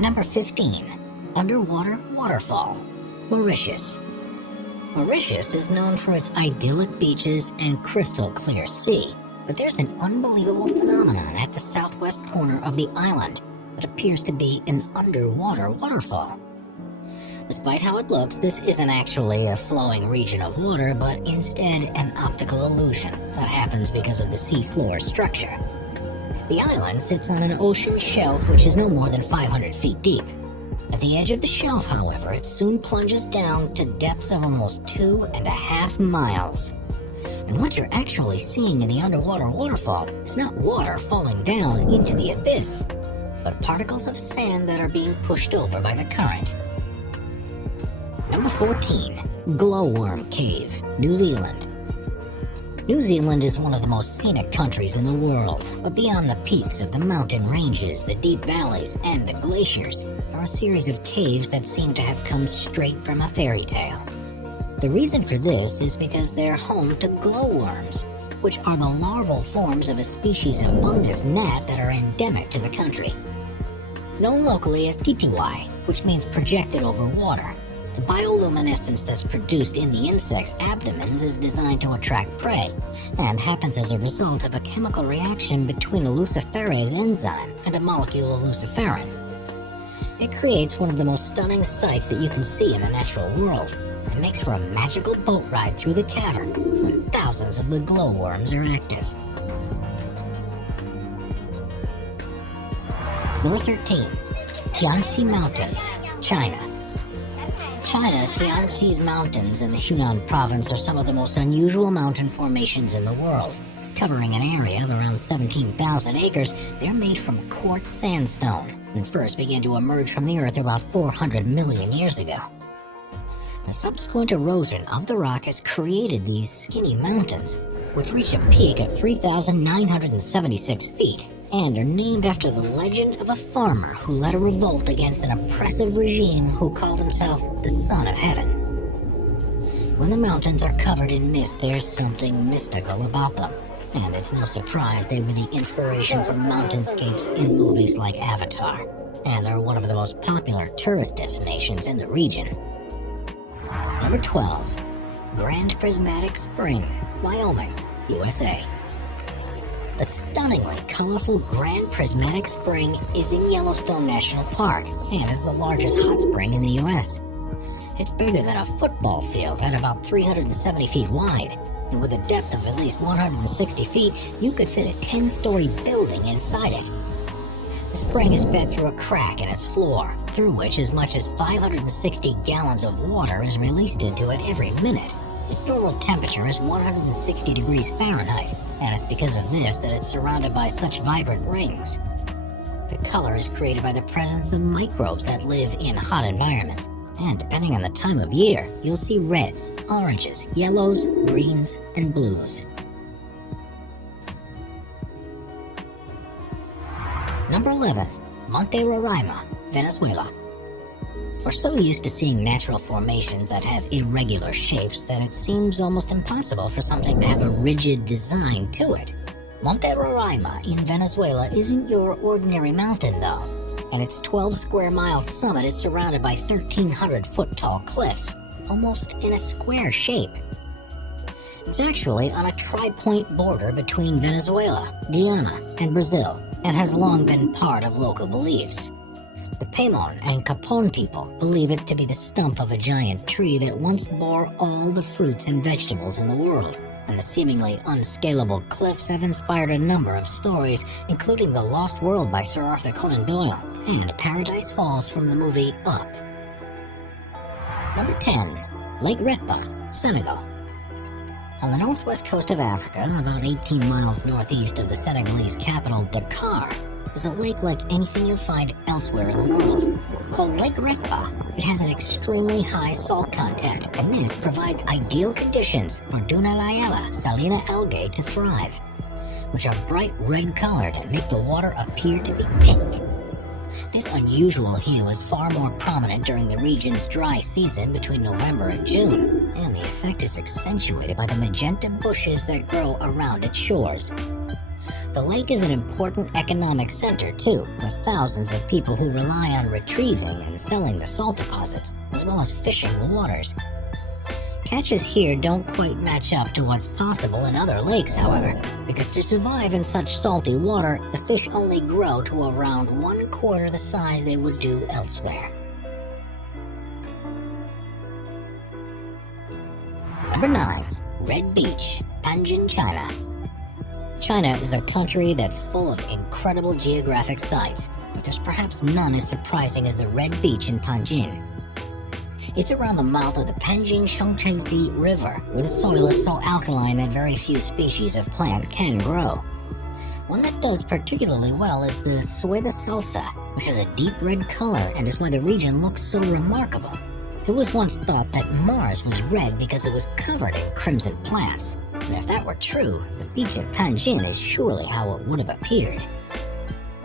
Number 15. Underwater waterfall, Mauritius. Mauritius is known for its idyllic beaches and crystal clear sea, but there's an unbelievable phenomenon at the southwest corner of the island that appears to be an underwater waterfall. Despite how it looks, this isn't actually a flowing region of water, but instead an optical illusion that happens because of the seafloor structure. The island sits on an ocean shelf which is no more than 500 feet deep. At the edge of the shelf, however, it soon plunges down to depths of almost 2.5 miles. And what you're actually seeing in the underwater waterfall is not water falling down into the abyss, but particles of sand that are being pushed over by the current. Number 14. Glowworm Cave, New Zealand. New Zealand is one of the most scenic countries in the world, but beyond the peaks of the mountain ranges, the deep valleys, and the glaciers, are a series of caves that seem to have come straight from a fairy tale. The reason for this is because they're home to glowworms, which are the larval forms of a species of fungus gnat that are endemic to the country. Known locally as titiwai, which means projected over water, the bioluminescence that's produced in the insect's abdomens is designed to attract prey, and happens as a result of a chemical reaction between a luciferase enzyme and a molecule of luciferin. It creates one of the most stunning sights that you can see in the natural world, and makes for a magical boat ride through the cavern when thousands of the glowworms are active. Number 13. Tianxi Mountains, China. Tianxi's mountains in the Hunan province are some of the most unusual mountain formations in the world. Covering an area of around 17,000 acres, they're made from quartz sandstone, and first began to emerge from the earth about 400 million years ago. The subsequent erosion of the rock has created these skinny mountains, which reach a peak of 3,976 feet, and are named after the legend of a farmer who led a revolt against an oppressive regime who called himself the Son of Heaven. When the mountains are covered in mist, there's something mystical about them, and it's no surprise they were the inspiration for mountainscapes in movies like Avatar, and are one of the most popular tourist destinations in the region. Number 12. Grand Prismatic Spring, Wyoming, USA. The stunningly colorful Grand Prismatic Spring is in Yellowstone National Park and is the largest hot spring in the U.S. It's bigger than a football field at about 370 feet wide, and with a depth of at least 160 feet, you could fit a 10-story building inside it. The spring is fed through a crack in its floor, through which as much as 560 gallons of water is released into it every minute. Its normal temperature is 160 degrees Fahrenheit, and it's because of this that it's surrounded by such vibrant rings. The color is created by the presence of microbes that live in hot environments, and depending on the time of year, you'll see reds, oranges, yellows, greens, and blues. Number 11. Monte Roraima, Venezuela. We're so used to seeing natural formations that have irregular shapes that it seems almost impossible for something to have a rigid design to it. Monte Roraima in Venezuela isn't your ordinary mountain though, and its 12 square mile summit is surrounded by 1,300 foot tall cliffs, almost in a square shape. It's actually on a tri-point border between Venezuela, Guyana, and Brazil, and has long been part of local beliefs. The Paimon and Capon people believe it to be the stump of a giant tree that once bore all the fruits and vegetables in the world, and the seemingly unscalable cliffs have inspired a number of stories, including The Lost World by Sir Arthur Conan Doyle, and Paradise Falls from the movie Up. Number 10. Lake Retba, Senegal. On the northwest coast of Africa, about 18 miles northeast of the Senegalese capital Dakar, is a lake like anything you'll find elsewhere in the world. Called Lake Retba, it has an extremely high salt content, and this provides ideal conditions for Dunalayella salina algae to thrive, which are bright red colored and make the water appear to be pink. This unusual hue is far more prominent during the region's dry season between November and June, and the effect is accentuated by the magenta bushes that grow around its shores. The lake is an important economic center too, with thousands of people who rely on retrieving and selling the salt deposits, as well as fishing the waters. Catches here don't quite match up to what's possible in other lakes, however, because to survive in such salty water, the fish only grow to around 1/4 the size they would do elsewhere. Number 9. Red Beach, Panjin, China. China is a country that's full of incredible geographic sights, but there's perhaps none as surprising as the Red Beach in Panjin. It's around the mouth of the Panjin Shongchengzi River, where the soil is so alkaline that very few species of plant can grow. One that does particularly well is the Sueda salsa, which has a deep red color and is why the region looks so remarkable. It was once thought that Mars was red because it was covered in crimson plants, and if that were true, the beach at Panjin is surely how it would have appeared.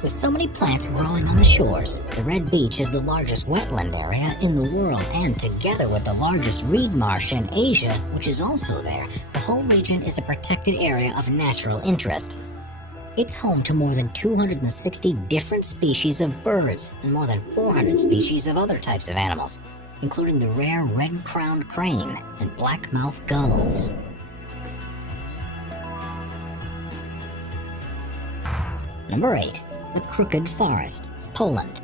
With so many plants growing on the shores, the Red Beach is the largest wetland area in the world, and together with the largest reed marsh in Asia, which is also there, the whole region is a protected area of natural interest. It's home to more than 260 different species of birds and more than 400 species of other types of animals, including the rare red-crowned crane and black-mouthed gulls. Number 8. The Crooked Forest, Poland.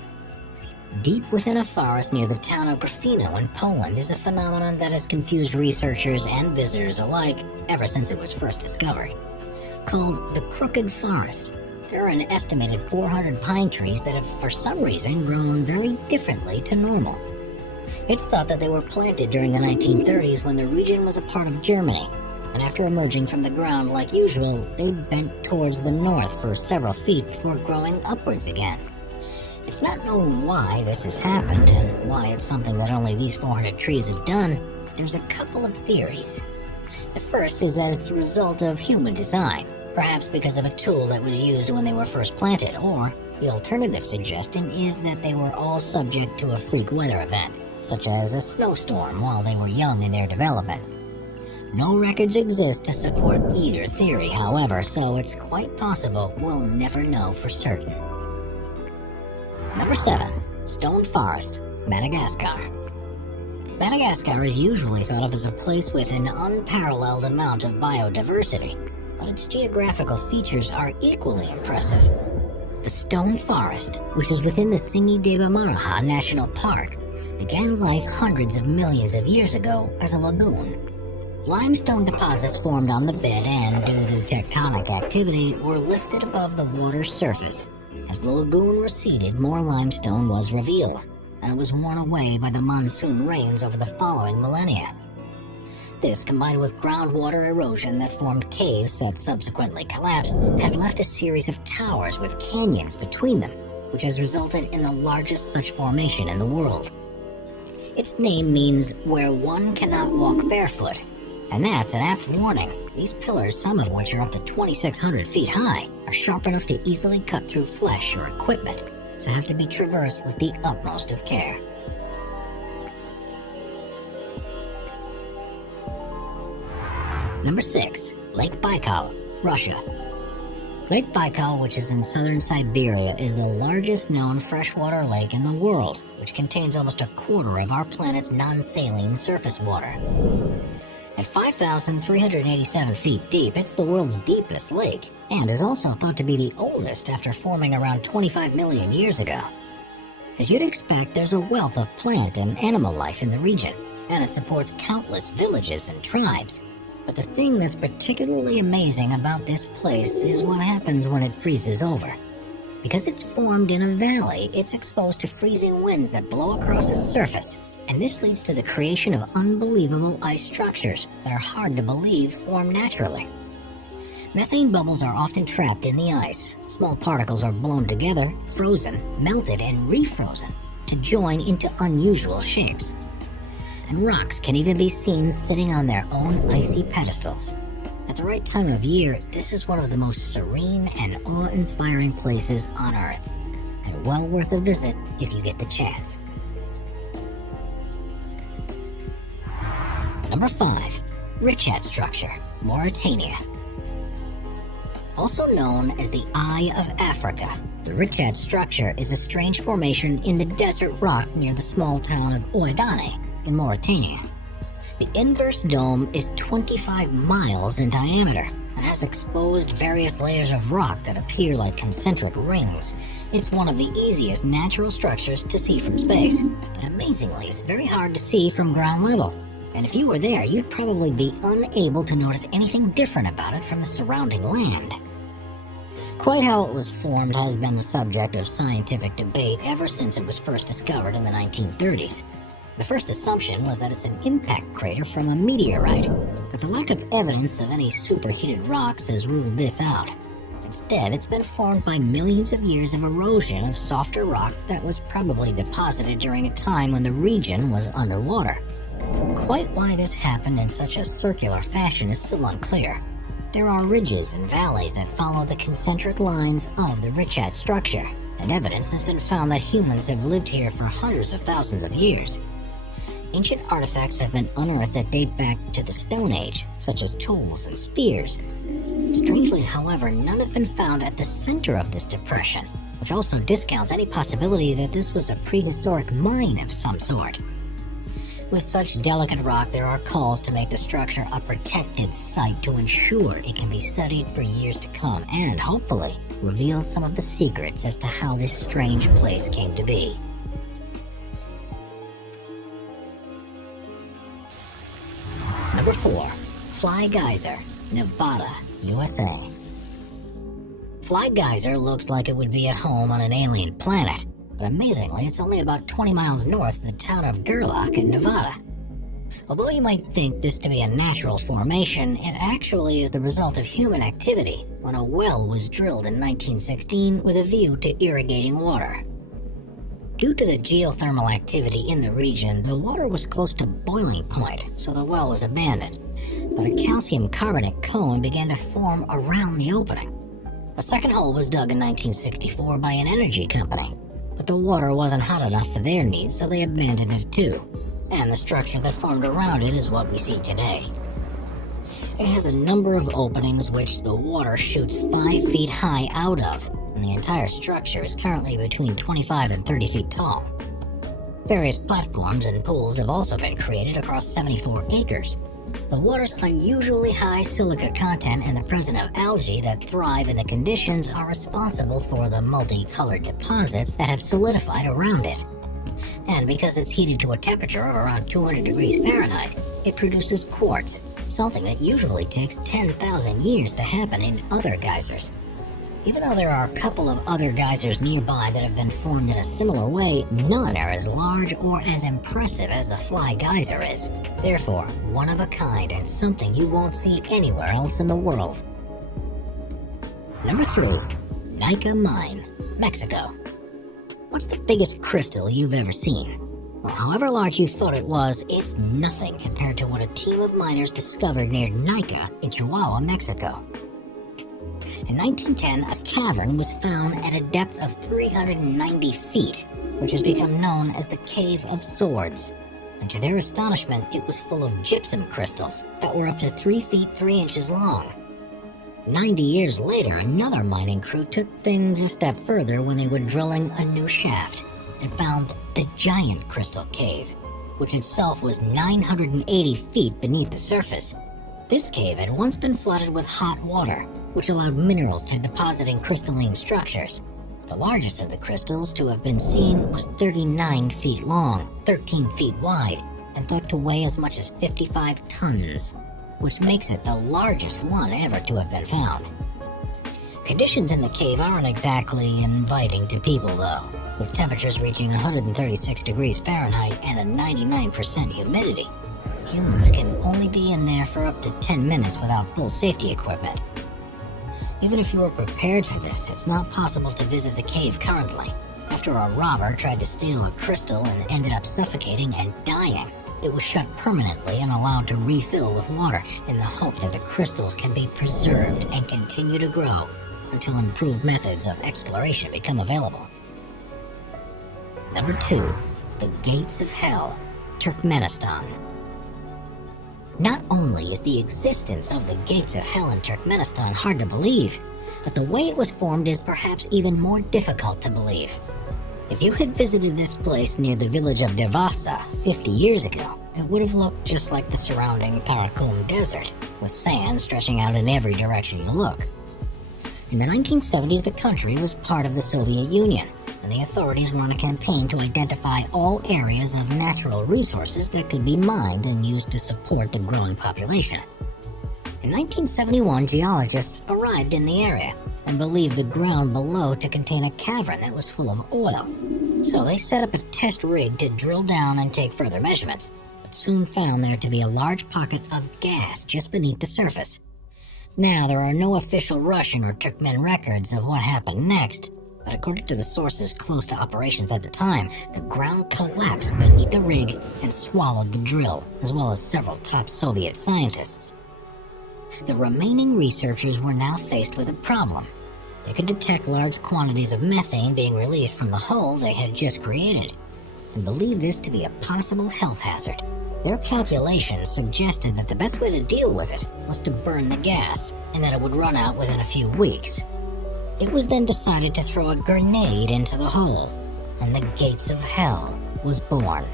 Deep within a forest near the town of Gryfino in Poland is a phenomenon that has confused researchers and visitors alike ever since it was first discovered. Called the Crooked Forest, there are an estimated 400 pine trees that have for some reason grown very differently to normal. It's thought that they were planted during the 1930s when the region was a part of Germany, and after emerging from the ground like usual, they bent towards the north for several feet before growing upwards again. It's not known why this has happened and why it's something that only these 400 trees have done, but there's a couple of theories. The first is that it's the result of human design, perhaps because of a tool that was used when they were first planted, or the alternative suggestion is that they were all subject to a freak weather event, such as a snowstorm while they were young in their development. No records exist to support either theory, however, so it's quite possible we'll never know for certain. Number 7. Stone Forest, Madagascar. Madagascar is usually thought of as a place with an unparalleled amount of biodiversity, but its geographical features are equally impressive. The Stone Forest, which is within the Singideva-Maraha National Park, began life hundreds of millions of years ago as a lagoon. Limestone deposits formed on the bed and, due to tectonic activity, were lifted above the water's surface. As the lagoon receded, more limestone was revealed, and it was worn away by the monsoon rains over the following millennia. This, combined with groundwater erosion that formed caves that subsequently collapsed, has left a series of towers with canyons between them, which has resulted in the largest such formation in the world. Its name means where one cannot walk barefoot, and that's an apt warning. These pillars, some of which are up to 2,600 feet high, are sharp enough to easily cut through flesh or equipment, so have to be traversed with the utmost of care. Number 6. Lake Baikal, Russia. Lake Baikal, which is in southern Siberia, is the largest known freshwater lake in the world, which contains almost a quarter of our planet's non-saline surface water. At 5,387 feet deep, it's the world's deepest lake, and is also thought to be the oldest after forming around 25 million years ago. As you'd expect, there's a wealth of plant and animal life in the region, and it supports countless villages and tribes. But the thing that's particularly amazing about this place is what happens when it freezes over. Because it's formed in a valley, it's exposed to freezing winds that blow across its surface, and this leads to the creation of unbelievable ice structures that are hard to believe form naturally. Methane bubbles are often trapped in the ice. Small particles are blown together, frozen, melted, and refrozen to join into unusual shapes. And rocks can even be seen sitting on their own icy pedestals. At the right time of year, this is one of the most serene and awe-inspiring places on Earth, and well worth a visit if you get the chance. Number 5. Richat Structure, Mauritania. Also known as the Eye of Africa, the Richat structure is a strange formation in the desert rock near the small town of Ouadane in Mauritania. The inverse dome is 25 miles in diameter and has exposed various layers of rock that appear like concentric rings. It's one of the easiest natural structures to see from space, but amazingly, it's very hard to see from ground level. And if you were there, you'd probably be unable to notice anything different about it from the surrounding land. Quite how it was formed has been the subject of scientific debate ever since it was first discovered in the 1930s. The first assumption was that it's an impact crater from a meteorite, but the lack of evidence of any superheated rocks has ruled this out. Instead, it's been formed by millions of years of erosion of softer rock that was probably deposited during a time when the region was underwater. Quite why this happened in such a circular fashion is still unclear. There are ridges and valleys that follow the concentric lines of the Richat structure, and evidence has been found that humans have lived here for hundreds of thousands of years. Ancient artifacts have been unearthed that date back to the Stone Age, such as tools and spears. Strangely, however, none have been found at the center of this depression, which also discounts any possibility that this was a prehistoric mine of some sort. With such delicate rock, there are calls to make the structure a protected site to ensure it can be studied for years to come and, hopefully, reveal some of the secrets as to how this strange place came to be. Number 4. Fly Geyser, Nevada, USA. Fly Geyser looks like it would be at home on an alien planet, but amazingly, it's only about 20 miles north of the town of Gerlach in Nevada. Although you might think this to be a natural formation, it actually is the result of human activity when a well was drilled in 1916 with a view to irrigating water. Due to the geothermal activity in the region, the water was close to boiling point, so the well was abandoned, but a calcium carbonate cone began to form around the opening. A second hole was dug in 1964 by an energy company, but the water wasn't hot enough for their needs, so they abandoned it too, and the structure that formed around it is what we see today. It has a number of openings which the water shoots 5 feet high out of, and the entire structure is currently between 25 and 30 feet tall. Various platforms and pools have also been created across 74 acres. The water's unusually high silica content and the presence of algae that thrive in the conditions are responsible for the multicolored deposits that have solidified around it. And because it's heated to a temperature of around 200 degrees Fahrenheit, it produces quartz, something that usually takes 10,000 years to happen in other geysers. Even though there are a couple of other geysers nearby that have been formed in a similar way, none are as large or as impressive as the Fly Geyser is. Therefore, one of a kind and something you won't see anywhere else in the world. Number 3. Nica Mine, Mexico. What's the biggest crystal you've ever seen? Well, however large you thought it was, it's nothing compared to what a team of miners discovered near Nica in Chihuahua, Mexico. In 1910, a cavern was found at a depth of 390 feet, which has become known as the Cave of Swords. And to their astonishment, it was full of gypsum crystals that were up to 3 feet 3 inches long. 90 years later, another mining crew took things a step further when they were drilling a new shaft and found the Giant Crystal Cave, which itself was 980 feet beneath the surface. This cave had once been flooded with hot water, which allowed minerals to deposit in crystalline structures. The largest of the crystals to have been seen was 39 feet long, 13 feet wide, and thought to weigh as much as 55 tons, which makes it the largest one ever to have been found. Conditions in the cave aren't exactly inviting to people though, with temperatures reaching 136 degrees Fahrenheit and a 99% humidity. Humans can only be in there for up to 10 minutes without full safety equipment. Even if you were prepared for this, it's not possible to visit the cave currently. After a robber tried to steal a crystal and ended up suffocating and dying, it was shut permanently and allowed to refill with water in the hope that the crystals can be preserved and continue to grow until improved methods of exploration become available. Number 2. The Gates of Hell, Turkmenistan. Not only is the existence of the Gates of Hell in Turkmenistan hard to believe, But the way it was formed is perhaps even more difficult to believe. If you had visited this place near the village of Devasa 50 years ago, it would have looked just like the surrounding Karakum Desert, with sand stretching out in every direction you look. In the 1970s, the country was part of the Soviet Union, and the authorities were on a campaign to identify all areas of natural resources that could be mined and used to support the growing population. In 1971, geologists arrived in the area and believed the ground below to contain a cavern that was full of oil. So they set up a test rig to drill down and take further measurements, but soon found there to be a large pocket of gas just beneath the surface. Now, there are no official Russian or Turkmen records of what happened next, but according to the sources close to operations at the time, the ground collapsed beneath the rig and swallowed the drill, as well as several top Soviet scientists. The remaining researchers were now faced with a problem. They could detect large quantities of methane being released from the hole they had just created, and believed this to be a possible health hazard. Their calculations suggested that the best way to deal with it was to burn the gas, and that it would run out within a few weeks. It was then decided to throw a grenade into the hole, and the gates of hell was born.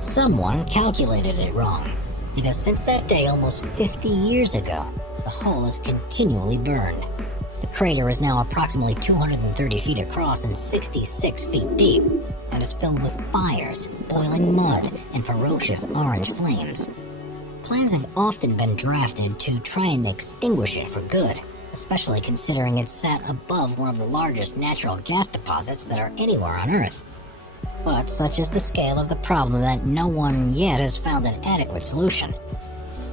Someone calculated it wrong, because since that day almost 50 years ago, the hole has continually burned. The crater is now approximately 230 feet across and 66 feet deep, and is filled with fires, boiling mud, and ferocious orange flames. Plans have often been drafted to try and extinguish it for good, especially considering it sat above one of the largest natural gas deposits that are anywhere on Earth. But such is the scale of the problem that no one yet has found an adequate solution.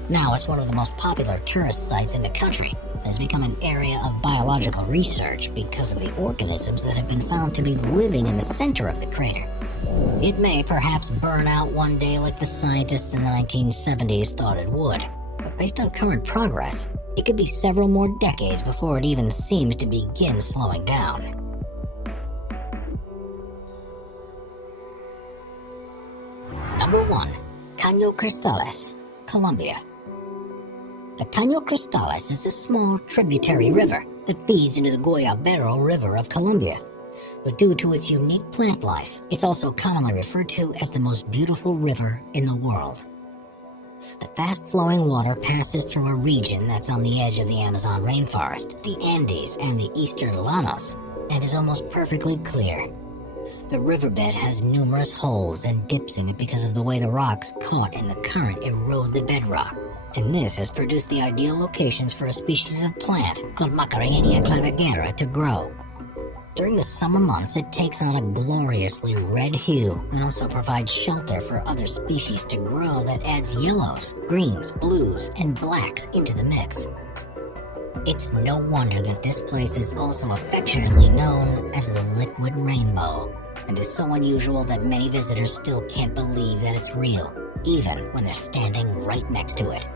Now it's one of the most popular tourist sites in the country, and has become an area of biological research because of the organisms that have been found to be living in the center of the crater. It may perhaps burn out one day like the scientists in the 1970s thought it would, but based on current progress, it could be several more decades before it even seems to begin slowing down. Number 1. Caño Cristales, Colombia. The Caño Cristales is a small tributary river that feeds into the Guayabero River of Colombia. But due to its unique plant life, it's also commonly referred to as the most beautiful river in the world. The fast-flowing water passes through a region that's on the edge of the Amazon rainforest, the Andes, and the eastern Llanos, and is almost perfectly clear. The riverbed has numerous holes and dips in it because of the way the rocks caught in the current erode the bedrock, and this has produced the ideal locations for a species of plant called Macarenia clavigera to grow. During the summer months, it takes on a gloriously red hue and also provides shelter for other species to grow that adds yellows, greens, blues, and blacks into the mix. It's no wonder that this place is also affectionately known as the Liquid Rainbow, and is so unusual that many visitors still can't believe that it's real, even when they're standing right next to it.